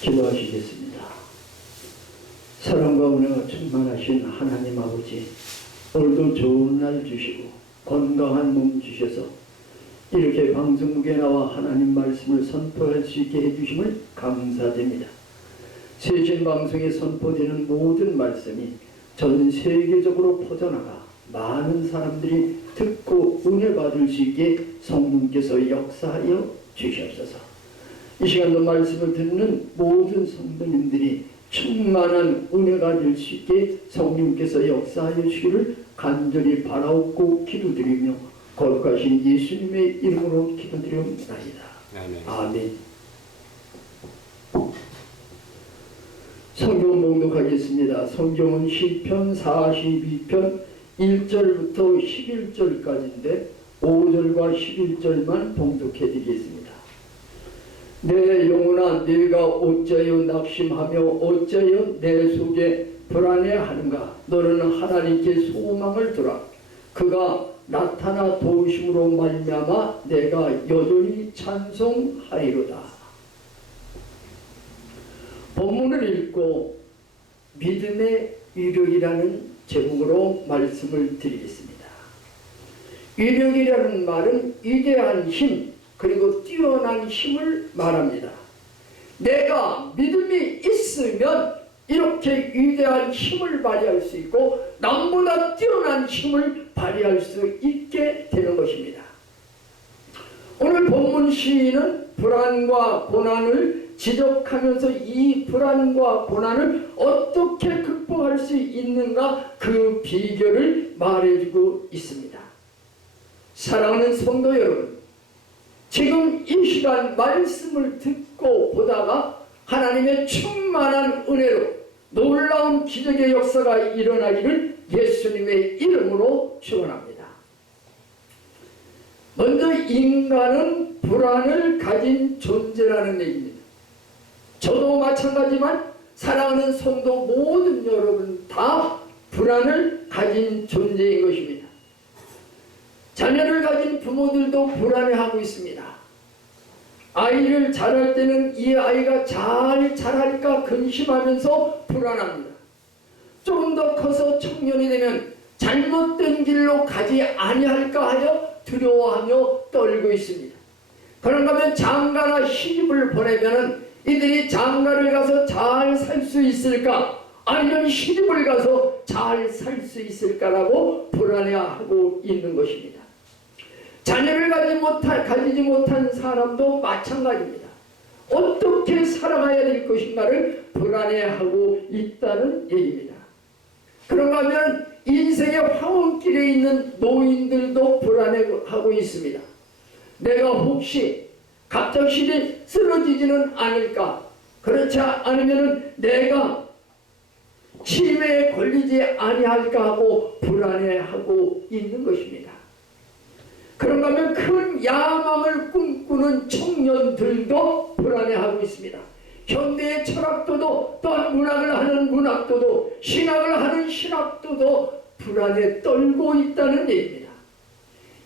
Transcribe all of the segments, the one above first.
기도하시겠습니다. 사랑과 은혜가 충만하신 하나님 아버지, 오늘도 좋은 날 주시고 건강한 몸 주셔서 이렇게 방송국에 나와 하나님 말씀을 선포할 수 있게 해주심을 감사드립니다. 세신 방송에 선포되는 모든 말씀이 전 세계적으로 퍼져나가 많은 사람들이 듣고 은혜 받을 수 있게 성령께서 역사하여 주시옵소서. 이 시간도 말씀을 듣는 모든 성도님들이 충만한 은혜가 될 수 있게 성령께서 역사하여 주기를 간절히 바라옵고 기도드리며 거룩하신 예수님의 이름으로 기도드리옵나이다. 아멘. 아멘. 성경 봉독하겠습니다. 성경은 시편 42편 1절부터 11절까지인데 5절과 11절만 봉독해 드리겠습니다. 내 영혼아 네가 어찌하여 낙심하며 어찌하여 내 속에 불안해하는가? 너는 하나님께 소망을 두라. 그가 나타나 도우심으로 말미암아 내가 여전히 찬송하리로다. 본문을 읽고 믿음의 위력이라는 제목으로 말씀을 드리겠습니다. 위력이라는 말은 위대한 힘 그리고 뛰어난 힘을 말합니다. 내가 믿음이 있으면 이렇게 위대한 힘을 발휘할 수 있고 남보다 뛰어난 힘을 발휘할 수 있게 되는 것입니다. 오늘 본문 시인은 불안과 고난을 지적하면서 이 불안과 고난을 어떻게 극복할 수 있는가 그 비결을 말해주고 있습니다. 사랑하는 성도 여러분, 지금 이 시간 말씀을 듣고 보다가 하나님의 충만한 은혜로 놀라운 기적의 역사가 일어나기를 예수님의 이름으로 축원합니다. 먼저 인간은 불안을 가진 존재라는 얘기입니다. 저도 마찬가지만 사랑하는 성도 모든 여러분 다 불안을 가진 존재인 것입니다. 자녀를 가진 부모들도 불안해하고 있습니다. 아이를 자랄 때는 이 아이가 잘 자랄까 근심하면서 불안합니다. 좀더 커서 청년이 되면 잘못된 길로 가지 아니할까 하여 두려워하며 떨고 있습니다. 그런가 하면 장가나 시집을 보내면은 이들이 장가를 가서 잘 살 수 있을까? 아니면 시집을 가서 잘 살 수 있을까라고 불안해하고 있는 것입니다. 자녀를 가지 못할, 가지지 못한 사람도 마찬가지입니다. 어떻게 살아가야 될 것인가를 불안해하고 있다는 얘기입니다. 그런가 하면 인생의 황혼길에 있는 노인들도 불안해하고 있습니다. 내가 혹시 갑작스레 쓰러지지는 않을까? 그렇지 않으면 내가 치매에 걸리지 아니할까 하고 불안해하고 있는 것입니다. 그런가 하면 큰 야망을 꿈꾸는 청년들도 불안해하고 있습니다. 현대의 철학도도 또한 문학을 하는 문학도도 신학을 하는 신학도도 불안에 떨고 있다는 얘기입니다.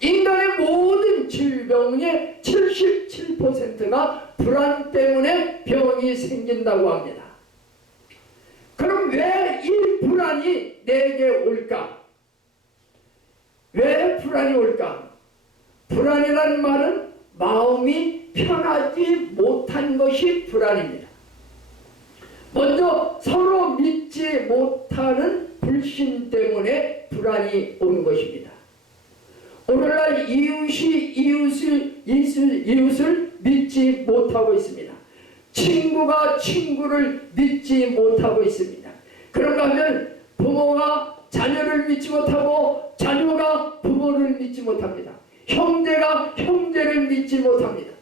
인간의 모든 질병의 77%가 불안 때문에 병이 생긴다고 합니다. 그럼 왜 이 불안이 내게 올까? 왜 불안이 올까? 불안이라는 말은 마음이 편하지 못한 것이 불안입니다. 먼저 서로 믿지 못하는 불신 때문에 불안이 오는 것입니다. 오늘날 이웃이 이웃을, 이웃을, 이웃을 믿지 못하고 있습니다. 친구가 친구를 믿지 못하고 있습니다. 그런가 하면 부모가 자녀를 믿지 못하고 자녀가 부모를 믿지 못합니다. 형제가 형제를 믿지 못합니다.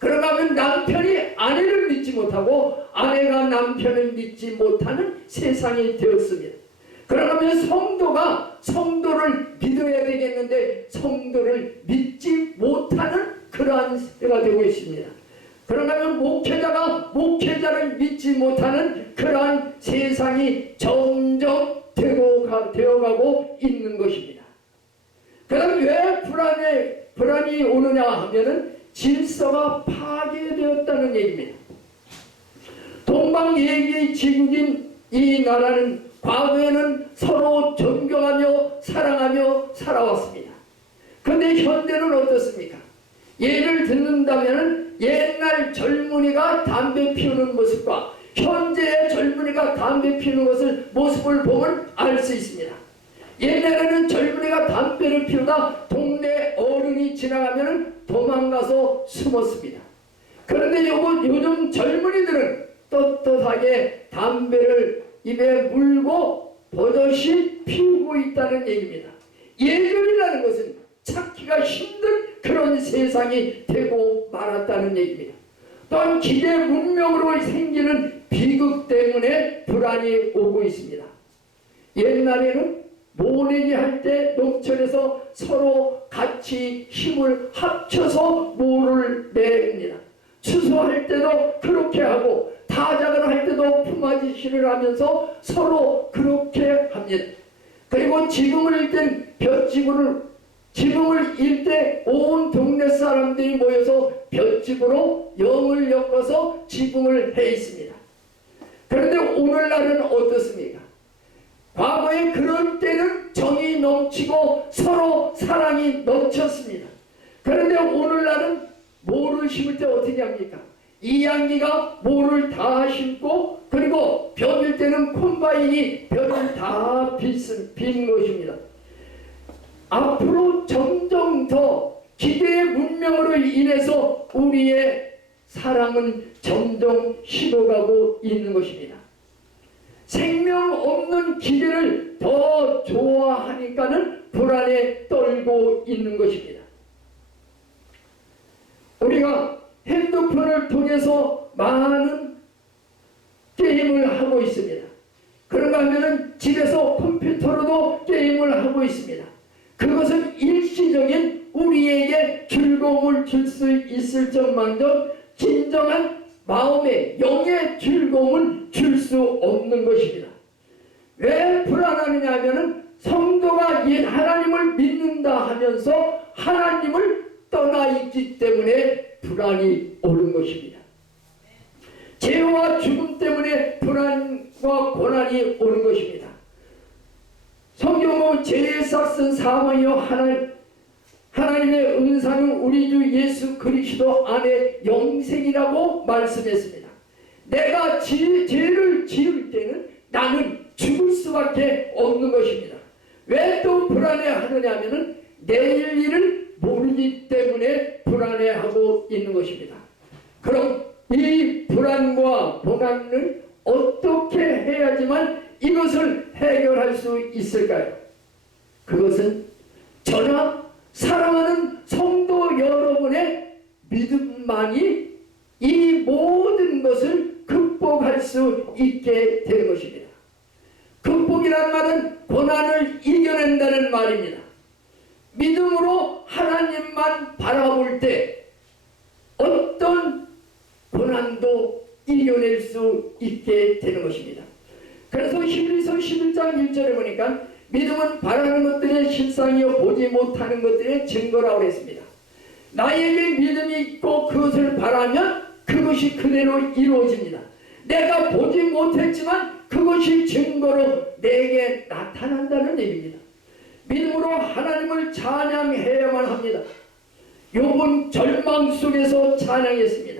하면 남편이 아내를 믿지 못하고 아내가 남편을 믿지 못하는 세상이 되었습니다. 하면 성도가 성도를 믿어야 되겠는데 성도를 믿지 못하는 그러한 세가 되고 있습니다. 하면 목회자가 목회자를 믿지 못하는 그러한 세상이 점점 되고 가, 되어가고 있는 것입니다. 불안이 오느냐 하면은 질서가 파괴되었다는 얘기입니다. 동방예기 지국인 이 나라는 과거에는 서로 존경하며 사랑하며 살아왔습니다. 근데 현대는 어떻습니까? 예를 듣는다면 옛날 젊은이가 담배 피우는 모습과 현재의 젊은이가 담배 피우는 것을 모습을 보면 알 수 있습니다. 옛날에는 젊은이가 담배를 피우다 동네 어른이 지나가면 도망가서 숨었습니다. 그런데 요거, 요즘 젊은이들은 떳떳하게 담배를 입에 물고 버젓이 피우고 있다는 얘기입니다. 예전이라는 것은 찾기가 힘든 그런 세상이 되고 말았다는 얘기입니다. 또한 기대 문명으로 생기는 비극 때문에 불안이 오고 있습니다. 옛날에는 모내기 할 때 농촌에서 서로 같이 힘을 합쳐서 모를 냅니다. 추수할 때도 그렇게 하고 타작을 할 때도 품앗이시를 하면서 서로 그렇게 합니다. 그리고 지붕을 일땐 볏지구를 지붕을 일때 온 동네 사람들이 모여서 볏지구로 영을 엮어서 지붕을 해 있습니다. 그런데 오늘날은 어떻습니까? 과거에 그럴 때는 정이 넘치고 서로 사랑이 넘쳤습니다. 그런데 오늘날은 모를 심을 때 어떻게 합니까? 이양기가 모를 다 심고 그리고 벼일 때는 콤바인이 벼를 다 빚은, 빈 것입니다. 앞으로 점점 더 기대의 문명으로 인해서 우리의 사랑은 점점 식어가고 있는 것입니다. 생명 없는 기대를 더 좋아하니까는 불안에 떨고 있는 것입니다. 우리가 핸드폰을 통해서 많은 게임을 하고 있습니다. 그런가 하면은 집에서 컴퓨터로도 게임을 하고 있습니다. 그것은 일시적인 우리에게 즐거움을 줄 수 있을 적만큼 진정한 마음의 영의 즐거움을 줄 수 없는 것입니다. 왜 불안하느냐 하면은 성도가 옛 하나님을 믿는다 하면서 하나님을 떠나 있기 때문에 불안이 오는 것입니다. 죄와 죽음 때문에 불안과 고난이 오는 것입니다. 성경은 죄의 싹은 사망이요 하나님 하나님의 은사는 우리 주 예수 그리스도 안에 영생이라고 말씀했습니다. 내가 지, 죄를 지을 때는 나는 죽을 수밖에 없는 것입니다. 왜 또 불안해하느냐 하면은 내일 일을 모르기 때문에 불안해하고 있는 것입니다. 그럼 이 불안과 고난을 어떻게 해야지만 이것을 해결할 수 있을까요? 그것은 저나 사랑하는 성도 여러분의 믿음만이 이 모든 것을 극복할 수 있게 되는 것입니다. 극복이라는 말은 고난을 이겨낸다는 말입니다. 믿음으로 하나님만 바라볼 때 어떤 고난도 이겨낼 수 되는 것입니다. 그래서 히브리서 11장 1절에 보니까 믿음은 바라는 것들의 실상이요 보지 못하는 것들의 증거라고 했습니다. 나에게 믿음이 있고 그것을 바라면 그것이 그대로 이루어집니다. 내가 보지 못했지만 그것이 증거로 내게 나타난다는 얘기입니다. 믿음으로 하나님을 찬양해야만 합니다. 욥은 절망 속에서 찬양했습니다.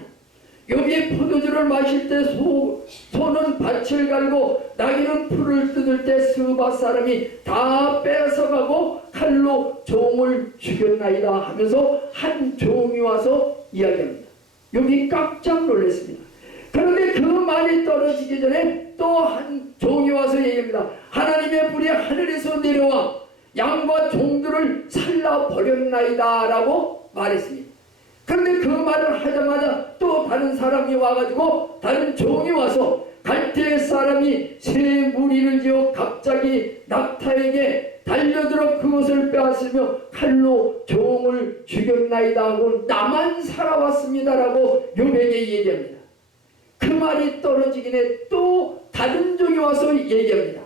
욥이 포도주를 마실 때 소, 소는 밭을 갈고 나귀는 풀을 뜯을 때 스바 사람이 다 뺏어가고 칼로 종을 죽였나이다 하면서 한 종이 와서 이야기합니다. 욥이 깜짝 놀랐습니다. 그런데 그 말이 떨어지기 전에 또 한 종이 와서 얘기합니다. 하나님의 불이 하늘에서 내려와 양과 종들을 살라 버렸나이다 라고 말했습니다. 그런데 그 말을 하자마자 또 다른 사람이 와가지고 다른 종이 와서 갈대 사람이 새 무리를 지어 갑자기 낙타에게 달려들어 그것을 빼앗으며 칼로 종을 죽였나이다 하고 나만 살아왔습니다라고 요백에 얘기합니다. 그 말이 떨어지기에 또 다른 종이 와서 얘기합니다.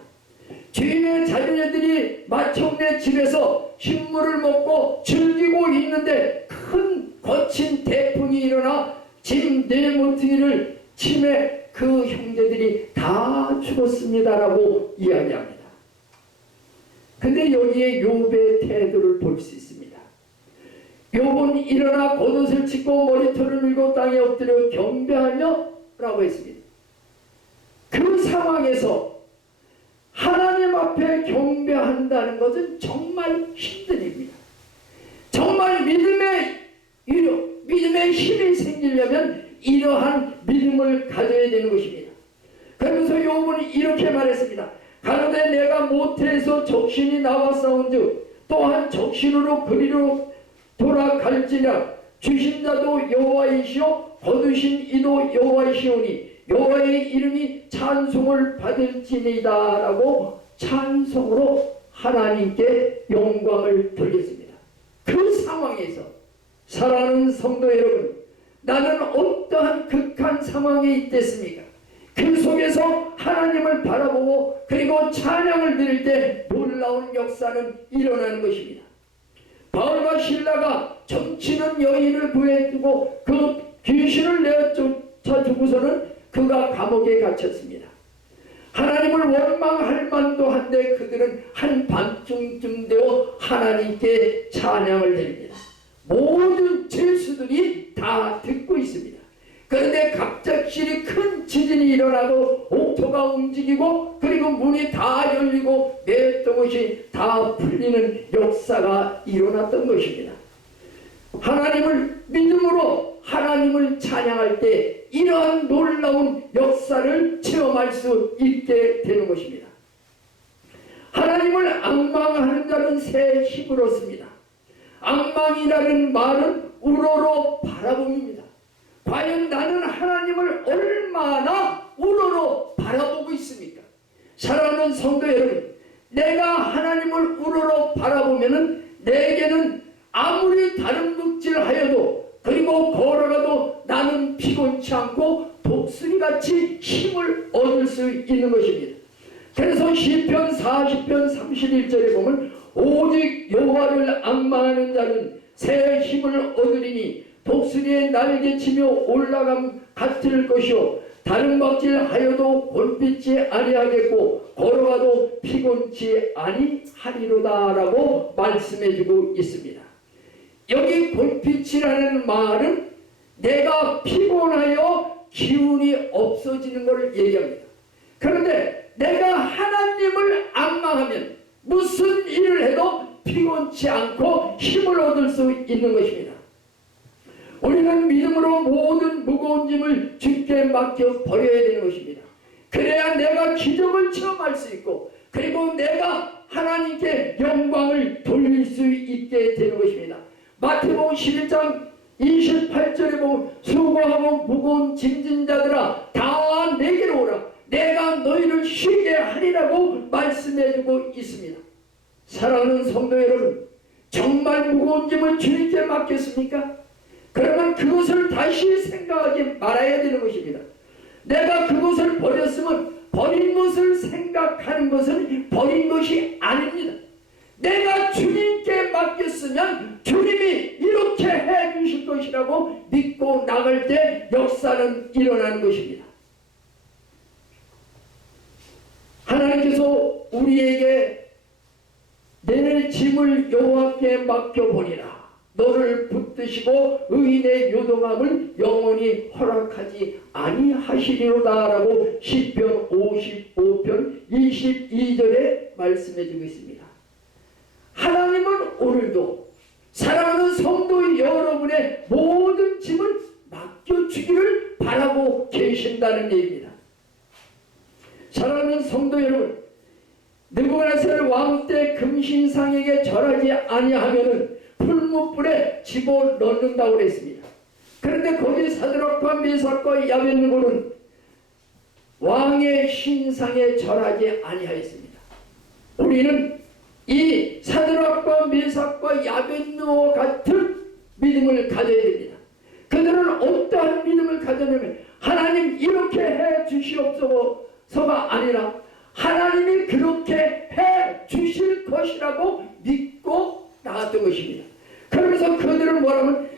주인의 자녀들이 마청내 집에서 식물을 먹고 즐기고 있는데 큰 거친 태풍이 일어나 집 내모퉁이를 침에 그 형제들이 다 죽었습니다라고 이야기합니다. 근데 여기에 욥의 태도를 볼 수 있습니다. 욥은 일어나 겉옷을 찢고 머리털을 밀고 땅에 엎드려 경배하며 라고 했습니다. 그 상황에서 하나님 앞에 경배한다는 것은 정말 힘든 일입니다. 정말 믿음의 위로, 믿음의 힘이 생기려면 이러한 믿음을 가져야 되는 것입니다. 그러면서 욥은 이렇게 말했습니다. 가로되 내가 모태에서 적신이 싸운즉 또한 적신으로 그리로 돌아갈지라 주신 자도 여호와이시오 거두신 이도 여호와이시오니 여호와의 이름이 찬송을 받을지니다라고 찬송으로 하나님께 영광을 돌렸습니다. 그 상황에서 사랑하는 성도 여러분 나는 어떠한 극한 상황에 있겠습니까? 그 속에서 하나님을 바라보고 그리고 찬양을 드릴 때 놀라운 역사는 일어나는 것입니다. 바울과 신라가 점치는 여인을 구해두고 그 귀신을 내쫓아 주고서는 그가 감옥에 갇혔습니다. 하나님을 원망할 만도 한데 그들은 한 밤중쯤 되어 하나님께 찬양을 드립니다. 모든 죄수들이 다 듣고 있습니다. 그런데 갑작스레 큰 지진이 일어나고 옥토가 움직이고 그리고 문이 다 열리고 맷던 것이 다 풀리는 역사가 일어났던 것입니다. 하나님을 믿음으로 하나님을 찬양할 때 이러한 놀라운 역사를 체험할 수 있게 되는 것입니다. 하나님을 악망하는 자는 새 힘을 얻습니다. 악망이라는 말은 우러러 바라봄입니다. 과연 나는 하나님을 얼마나 우러러 바라보고 있습니까? 사랑하는 성도 여러분, 내가 하나님을 우러러 바라보면은 내게는 아무리 다른 묵질하여도 그리고 걸어가도 나는 피곤치 않고 독수리같이 힘을 얻을 수 있는 것입니다. 그래서 시편 40편 31절에 보면 오직 여호와를 악망하는 자는 새 힘을 얻으리니 독수리의 날개치며 올라감 같을 것이요 다른 박질하여도 골빛지 아니하겠고 걸어가도 피곤치 아니하리로다라고 말씀해주고 있습니다. 여기 골빛이라는 말은 내가 피곤하여 기운이 없어지는 것을 얘기합니다. 그런데 내가 하나님을 악망하면 무슨 일을 해도 피곤치 않고 힘을 얻을 수 있는 것입니다. 우리는 믿음으로 모든 무거운 짐을 주께 맡겨 버려야 되는 것입니다. 그래야 내가 기적을 체험할 수 있고 그리고 내가 하나님께 영광을 돌릴 수 있게 되는 것입니다. 마태복음 11장 28절에 보면 수고하고 무거운 짐진 자들아 다 내게로 오라 내가 너희를 쉬게 하리라고 말씀해주고 있습니다. 사랑하는 성도 여러분 정말 무거운 짐을 주님께 맡겼습니까? 그러면 그것을 다시 생각하지 말아야 되는 것입니다. 내가 그것을 버렸으면 버린 것을 생각하는 것은 버린 것이 아닙니다. 내가 주님께 맡겼으면 주님이 이렇게 해 주실 것이라고 믿고 나갈 때 역사는 일어나는 것입니다. 하나님께서 우리에게 내 짐을 여호와께 맡겨보니라. 너를 붙드시고 의인의 요동함을 영원히 허락하지 아니하시리로다라고 시편 55편 22절에 말씀해 주고 있습니다. 하나님은 오늘도 사랑하는 성도 여러분의 모든 짐을 맡겨주기를 바라고 계신다는 얘기입니다. 사랑하는 성도 여러분, 느부갓네살 왕 때 금신상에게 절하지 아니하면은 풀무불에 집어 넣는다고 그랬습니다. 그런데 거기 사드락과 메삭과 야벳누고는 왕의 신상에 절하지 아니하였습니다. 우리는 이 사드락과 메삭과 야벳누와 같은 믿음을 가져야 됩니다. 그들은 어떠한 믿음을 가졌냐면 하나님 이렇게 해 주시옵소서 가 아니라 하나님이 그렇게 해 주실 것이라고 믿고 나갔던 것입니다. 그러면서 그들은 뭐라면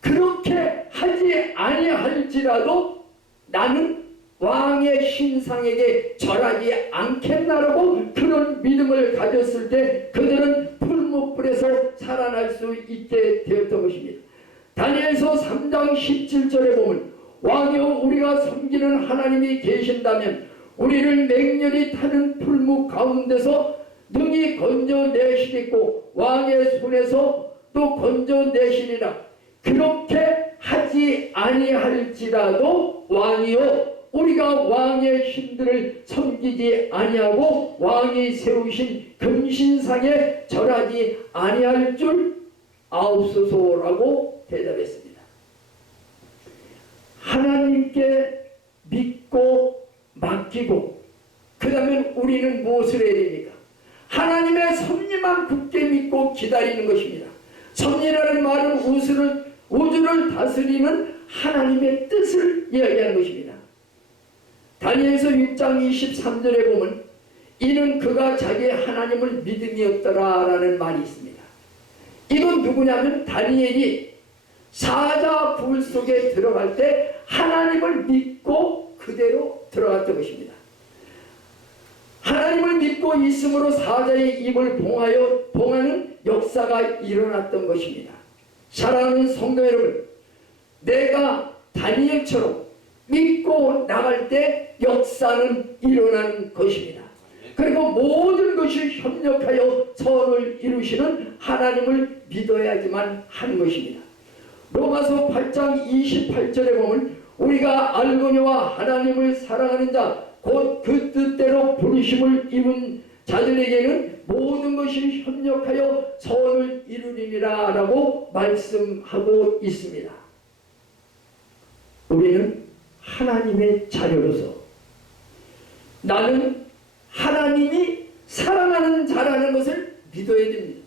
그렇게 하지 아니할지라도 나는 왕의 신상에게 절하지 않겠나라고 그런 믿음을 가졌을 때 그들은 풀무불에서 살아날 수 있게 되었던 것입니다. 다니엘서 3장 17절에 보면 왕이여 우리가 섬기는 하나님이 계신다면 우리를 맹렬히 타는 풀무 가운데서 능히 건져내시겠고 왕의 손에서 또 건져내시리라 그렇게 하지 아니할지라도 왕이요 우리가 왕의 신들을 섬기지 아니하고 왕이 세우신 금신상에 절하지 아니할 줄 아옵소서라고 대답했습니다. 하나님께 믿고 맡기고 그 다음에 우리는 무엇을 해야 됩니까? 하나님의 섭리만 굳게 믿고 기다리는 것입니다. 섭리라는 말은 우주를, 우주를 다스리는 하나님의 뜻을 이야기하는 것입니다. 다니엘서 6장 23절에 보면 이는 그가 자기 하나님을 믿음이었더라 라는 말이 있습니다. 이건 누구냐면 다니엘이 사자 불 속에 들어갈 때 하나님을 믿고 그대로 들어갔던 것입니다. 하나님을 믿고 있음으로 사자의 입을 봉하여 봉하는 역사가 일어났던 것입니다. 사랑하는 성도 여러분, 내가 다니엘처럼 믿고 나갈 때 역사는 일어나는 것입니다. 그리고 모든 것이 협력하여 선을 이루시는 하나님을 믿어야지만 하는 것입니다. 로마서 8장 28절에 보면 우리가 알거니와 하나님을 사랑하는 자 곧 그 뜻대로 부르심을 입은 자들에게는 모든 것이 협력하여 선을 이루리라 라고 말씀하고 있습니다. 우리는 하나님의 자녀로서 나는 하나님이 사랑하는 자라는 것을 믿어야 됩니다.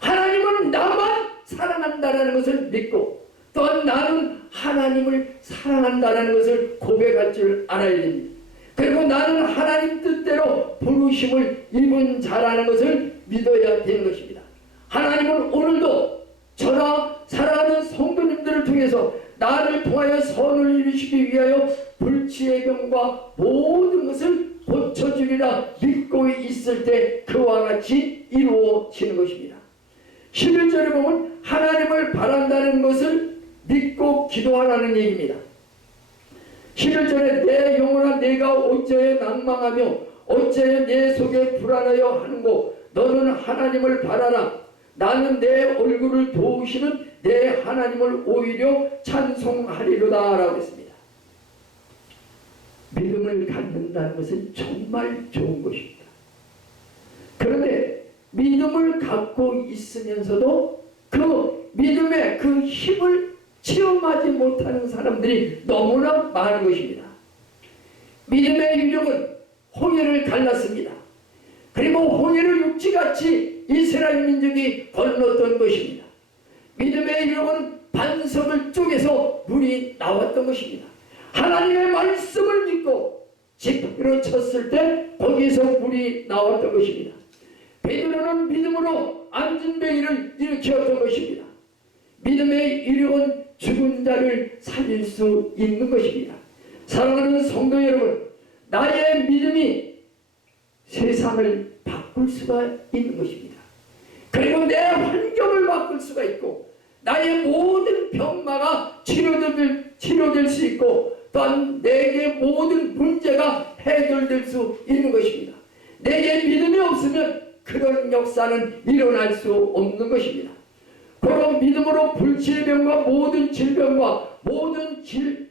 하나님은 나만 사랑한다라는 것을 믿고 또한 나는 하나님을 사랑한다는 것을 고백할 줄 알아야 됩니다. 그리고 나는 하나님 뜻대로 부르심을 입은 자라는 것을 믿어야 되는 것입니다. 하나님은 오늘도 저나 사랑하는 성도님들을 통해서 나를 통하여 선을 이루시기 위하여 불치의 병과 모든 것을 고쳐주리라 믿고 있을 때 그와 같이 이루어지는 것입니다. 11절에 보면 하나님을 믿고 기도하라는 얘기입니다. 11절에 내 영혼아 내가 어찌하여 낭망하며 어찌하여 내 속에 불안하여 하는고 너는 하나님을 바라라 나는 내 얼굴을 도우시는 내 하나님을 오히려 찬송하리로다 라고 했습니다. 믿음을 갖는다는 것은 정말 좋은 것입니다. 그런데 믿음을 갖고 있으면서도 그 믿음의 그 힘을 체험하지 못하는 사람들이 너무나 많은 것입니다. 믿음의 유력은 홍해를 갈랐습니다. 그리고 홍해를 육지같이 이스라엘 민족이 건넜던 것입니다. 믿음의 유력은 반석을 쪼개서 물이 나왔던 것입니다. 하나님의 말씀을 믿고 지팡이로 쳤을 때 거기서 물이 나왔던 것입니다. 베드로는 믿음으로 안진뱅이를 일으켰던 것입니다. 믿음의 이력은 죽은 자를 살릴 수 있는 것입니다. 사랑하는 성도 여러분, 나의 믿음이 세상을 바꿀 수가 있는 것입니다. 그리고 내 환경을 바꿀 수가 있고, 나의 모든 병마가 치료될, 치료될 수 있고, 또한 내게 모든 문제가 해결될 수 있는 것입니다. 내게 믿음이 없으면 그런 역사는 일어날 수 없는 것입니다. 불질병과 모든 질병과 모든 질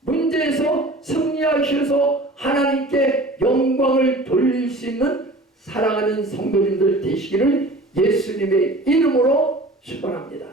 문제에서 승리하셔서 하나님께 영광을 돌릴 수 있는 사랑하는 성도님들 되시기를 예수님의 이름으로 축원합니다.